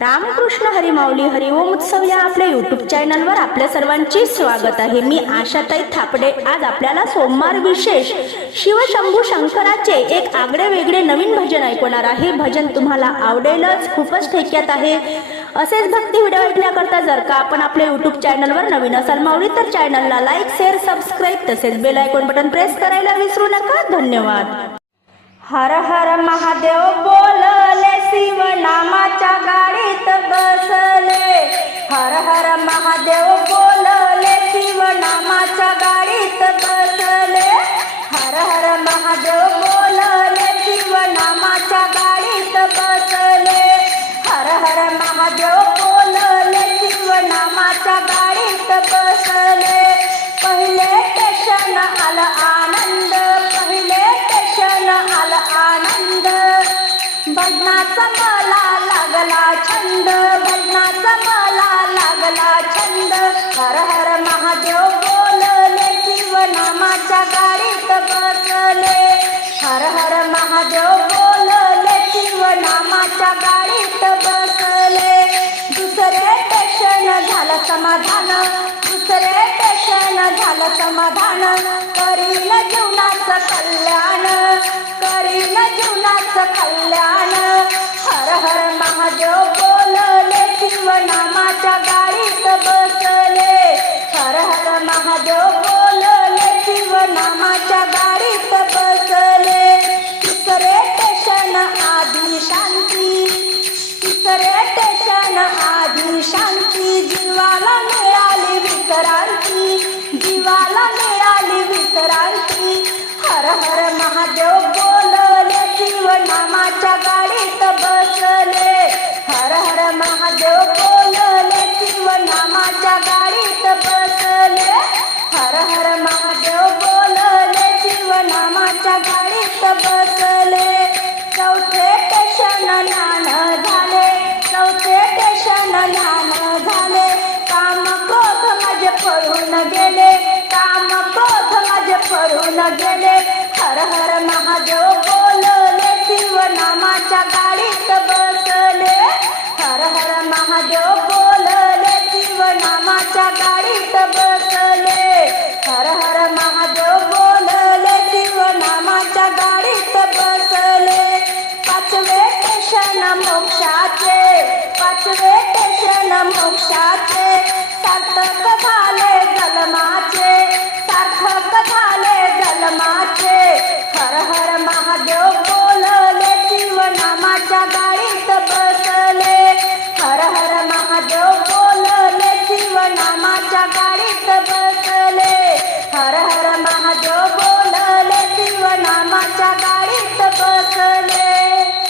रामकृष्ण हरिमाऊली हरिओम उत्सव या आपल्या युट्यूब चॅनलवर आपल्या सर्वांचे स्वागत आहे. मी आशाताई थापडे. आज आपल्याला सोमवार विशेष शिवशंभू शंकराचे एक आगळे वेगळे नवीन भजन ऐकवणार आहे. भजन तुम्हाला आवडेलच खूपच ठेक्यात आहे. असेच भक्ती व्हिडिओ ऐकण्याकरता जर का आपण आपल्या युट्यूब चॅनलवर नवीन असाल माऊली तर चॅनलला लाईक शेअर सबस्क्राईब तसेच बेल आयकॉन बटन प्रेस करायला विसरू नका. धन्यवाद. हर हर महादेव बोलले शिव नामाच्या हर हर महादेव बोलले शिव नामाच्या गाडीत बसले. हर हर महादेव बोलले शिव नामाच्या गाडीत बसले. हर हर महादेव बोलले शिव नामाच्या गाडीत बसले. पहिले स्टेशन आलं आनंद पहिले स्टेशन आलं आनंद. भजनाचा मला लागला छंद भजनाचा झाला छंद. हर हर महादेव बोलले शिव नामाच्या गाडीत बसले. हर हर महादेव बोलले शिव नामाच्या गाडीत बसले. दुसरे स्टेशन झालं समाधान. दुसरे स्टेशन झालं समाधान. करीन जीवनाचं कल्याण. करीन जीवनाचं कल्याण. महादेव बोलले शिव नामाच्या गाडीत बसले. हर हर महादेव बोलले शिव नामाच्या गाडीत बसले. हर हर महादेव बोलले शिव नामाच्या गाडीत बसले. चौथे टेशन नान झाले चौथे टेशन नान झाले. काम क्रोध माझे पडून गेले काम क्रोध माझे पडून गेले. महादेव बोलले शिवनामाच्या गाडीत बसले. हर हर महादेव बोलले शिवनामाच्या गाडीत बसले. हर हर महादेव बोलले शिवनामाच्या गाडीत बसले. पाचवे टेशन मोक्षाचे पाचवे टेशन मोक्षाचे. सार्थक झाले जन्माचे सार्थक झाले जन्माचे. Hara Hara Mahadev